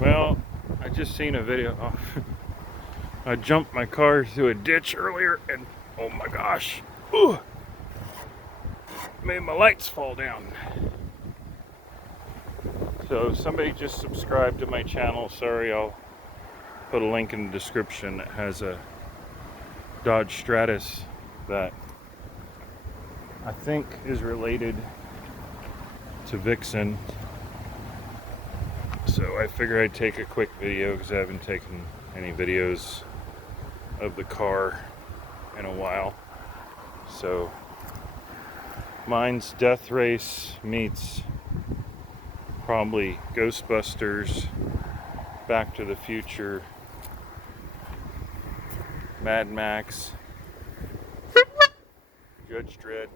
Well, I just seen a video. Oh, I jumped my car through a ditch earlier and oh my gosh, ooh, made my lights fall down. So somebody just subscribed to my channel. Sorry, I'll put a link in the description. It has a Dodge Stratus that I think is related to VIC-SIN. So I figured I'd take a quick video because I haven't taken any videos of the car in a while. So mine's Death Race meets probably Ghostbusters, Back to the Future, Mad Max, Judge Dredd,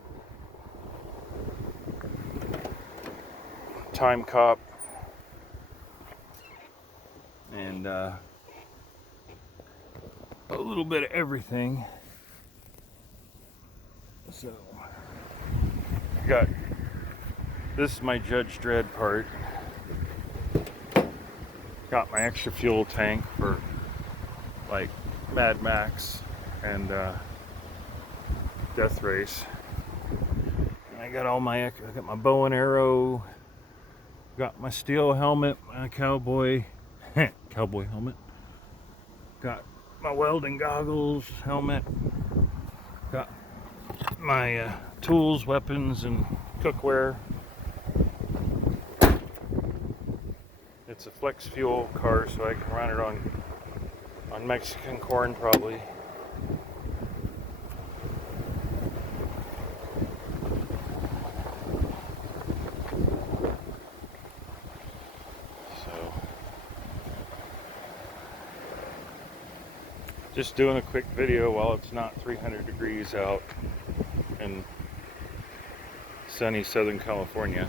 Time Cop, and a little bit of everything. So I got this is my Judge Dredd part. Got my extra fuel tank for like Mad Max and Death Race. And I got all my, I got my bow and arrow, got my steel helmet, my cowboy helmet, got my welding goggles, helmet, got my tools, weapons, and cookware. It's a flex fuel car, so I can run it on Mexican corn probably. So just doing a quick video while it's not 300 degrees out in sunny Southern California.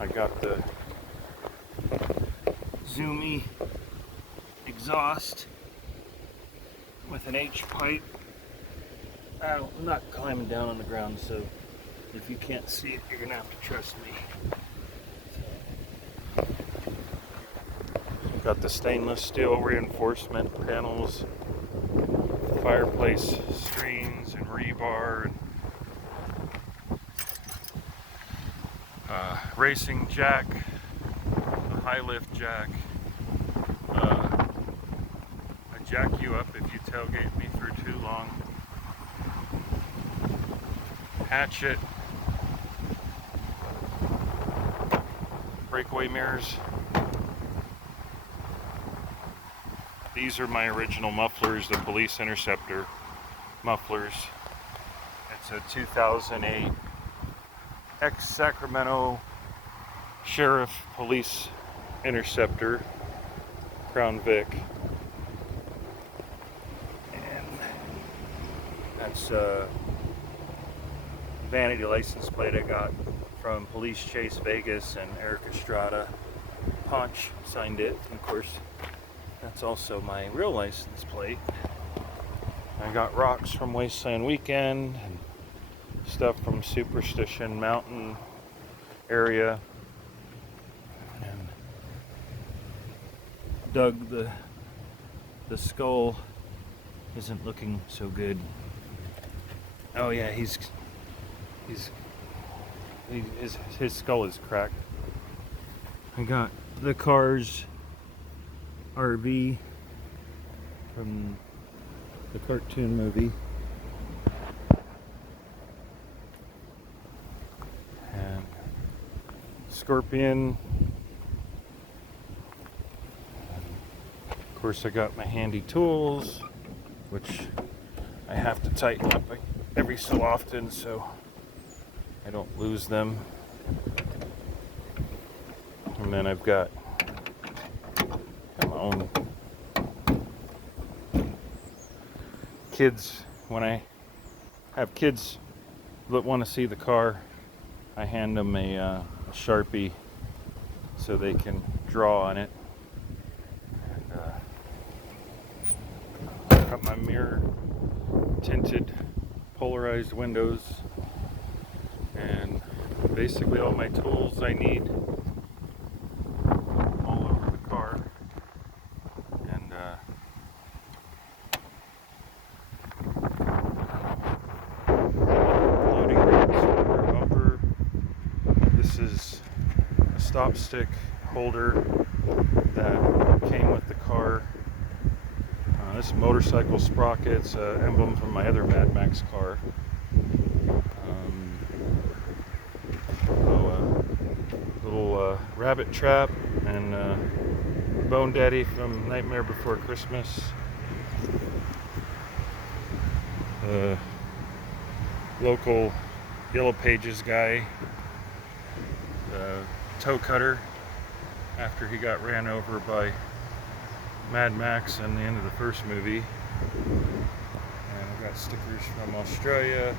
I got the Zoomy exhaust with an H pipe. I'm not climbing down on the ground, so if you can't see it, you're gonna have to trust me. Got the stainless steel reinforcement panels, fireplace screens and rebar, and racing jack, a high lift jack. I jack you up if you tailgate me through too long. Hatchet, breakaway mirrors. These are my original mufflers, the police Interceptor mufflers. It's a 2008 ex-Sacramento Sheriff Police Interceptor, Crown Vic. And that's a vanity license plate I got from Police Chase Vegas, and Eric Estrada Ponch signed it. And of course, that's also my real license plate. I got rocks from Wasteland Weekend and stuff from Superstition Mountain area. And Doug, the skull isn't looking so good. Oh yeah, his skull is cracked. I got the Cars RV from the cartoon movie. And Scorpion. Of course, I got my handy tools, which I have to tighten up every so often so I don't lose them. And then I've got my own kids. When I have kids that want to see the car, I hand them a Sharpie so they can draw on it. And, got my mirror tinted polarized windows, and basically all my tools I need is a stop stick holder that came with the car. This is motorcycle sprockets, emblem from my other Mad Max car. Little rabbit trap and Bone Daddy from Nightmare Before Christmas. Local Yellow Pages guy, the toe cutter after he got ran over by Mad Max in the end of the first movie. And I've got stickers from Australia,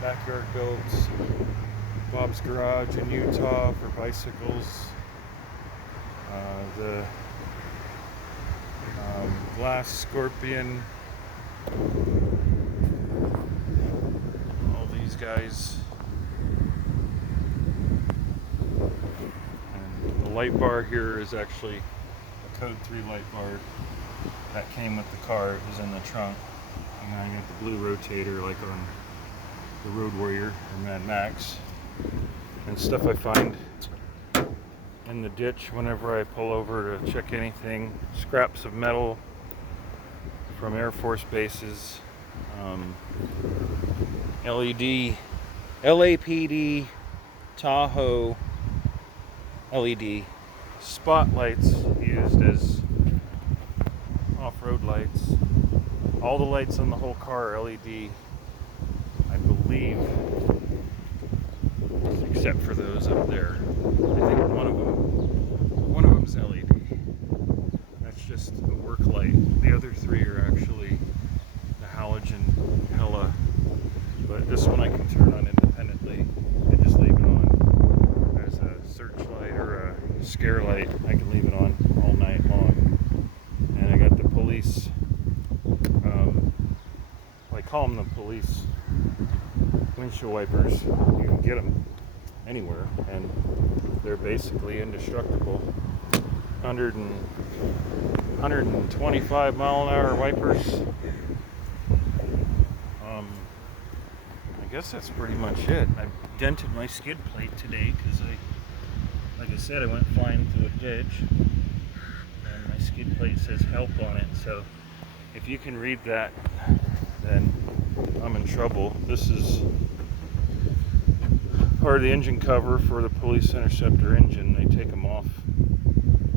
backyard builds, Bob's Garage in Utah for bicycles, the Glass Scorpion, all these guys, and the light bar here is actually a Code 3 light bar that came with the car. It was in the trunk, and I got the blue rotator like on the Road Warrior or Mad Max, and stuff I find in the ditch whenever I pull over to check anything. Scraps of metal from Air Force bases, LED, LAPD, Tahoe LED spotlights used as off-road lights. All the lights on the whole car are LED, I believe, except for those up there. I think one of them's LED. That's just a work light. The other three are actually the halogen hella, but this one I can turn on independently and just leave it on as a searchlight or a scare light. I can leave it on all night long. And I got the police, I call them the police windshield wipers. You can get them anywhere, and they're basically indestructible. 125 mile an hour wipers. I guess that's pretty much it. I dented my skid plate today because like I said, I went flying through a ditch, and my skid plate says help on it. So if you can read that, then I'm in trouble. This is part of the engine cover for the police Interceptor engine. They take them off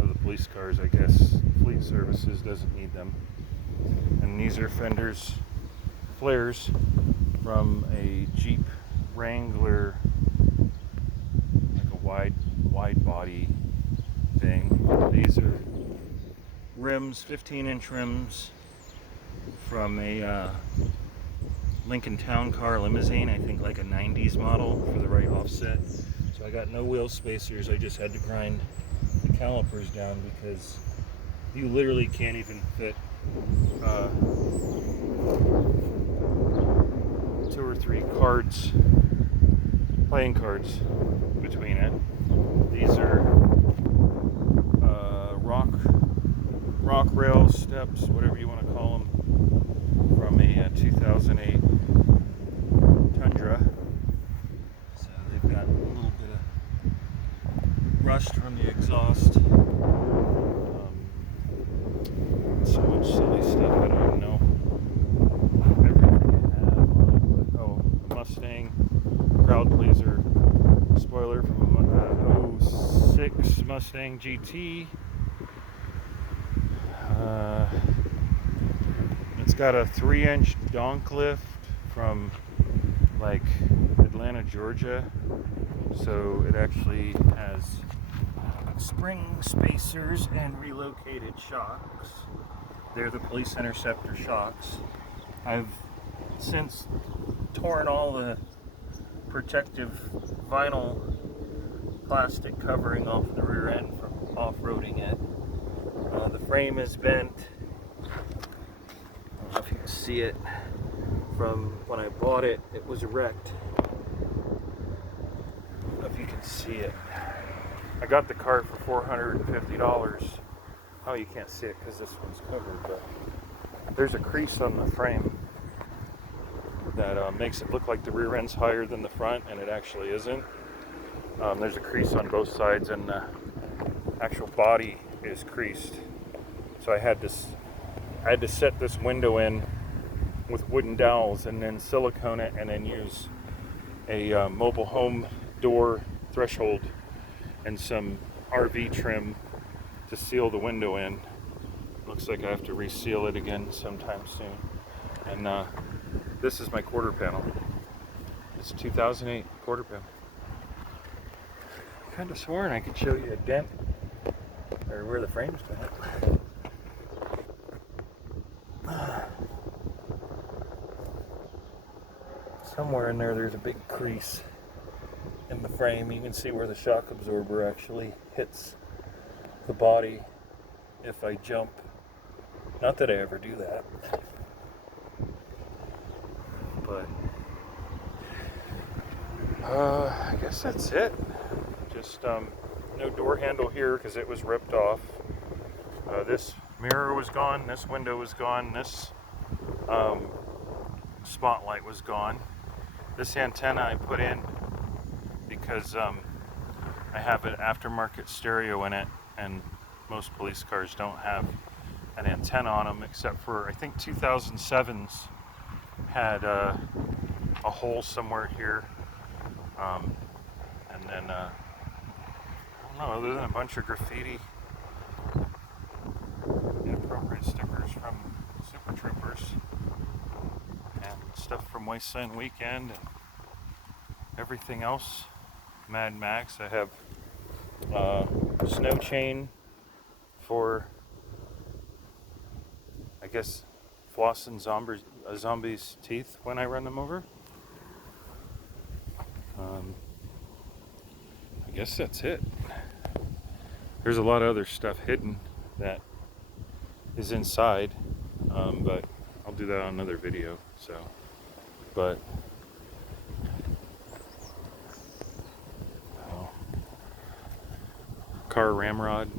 of the police cars, I guess. Fleet Services doesn't need them. And these are fenders, flares from a Jeep Wrangler, like a wide body thing. These are rims, 15-inch rims from a Lincoln Town Car limousine, I think like a 90s model for the right offset. So I got no wheel spacers. I just had to grind the calipers down because you literally can't even fit 2 or 3 cards, playing cards between it. These are rock rail steps, whatever you want to call them, from a 2008 Tundra. So they've got a little bit of rust from the exhaust. So much silly stuff I don't even know everything I have on it. Oh, a Mustang crowd pleaser spoiler from a 06 Mustang GT. It's got a 3-inch donk lift from like Atlanta, Georgia. So it actually has spring spacers and relocated shocks. They're the police Interceptor shocks. I've since torn all the protective vinyl plastic covering off the rear end from off-roading it. The frame is bent. I don't know if you can see it. From when I bought it, it was wrecked. I don't know if you can see it. I got the car for $450. Oh, you can't see it because this one's covered, but there's a crease on the frame that makes it look like the rear end's higher than the front, and it actually isn't. There's a crease on both sides, and the actual body is creased. So I had to set this window in with wooden dowels and then silicone it, and then use a mobile home door threshold and some RV trim to seal the window in. Looks like I have to reseal it again sometime soon. And this is my quarter panel. It's a 2008 quarter panel. Kind of sworn I could show you a dent or where the frame's been. Somewhere in there's a big crease in the frame. You can see where the shock absorber actually hits the body if I jump. Not that I ever do that, but I guess that's it. Just no door handle here because it was ripped off. This mirror was gone, this window was gone, this spotlight was gone. This antenna I put in because I have an aftermarket stereo in it, and most police cars don't have an antenna on them, except for I think 2007s had a hole somewhere here, and then I don't know, other than a bunch of graffiti, inappropriate stickers from Super Troopers and stuff from VIC-SIN Weekend and everything else. Mad Max. I have snow chain for, I guess, flossing zombies' teeth when I run them over. I guess that's it. There's a lot of other stuff hidden that is inside, but I'll do that on another video. So, but car ramrod.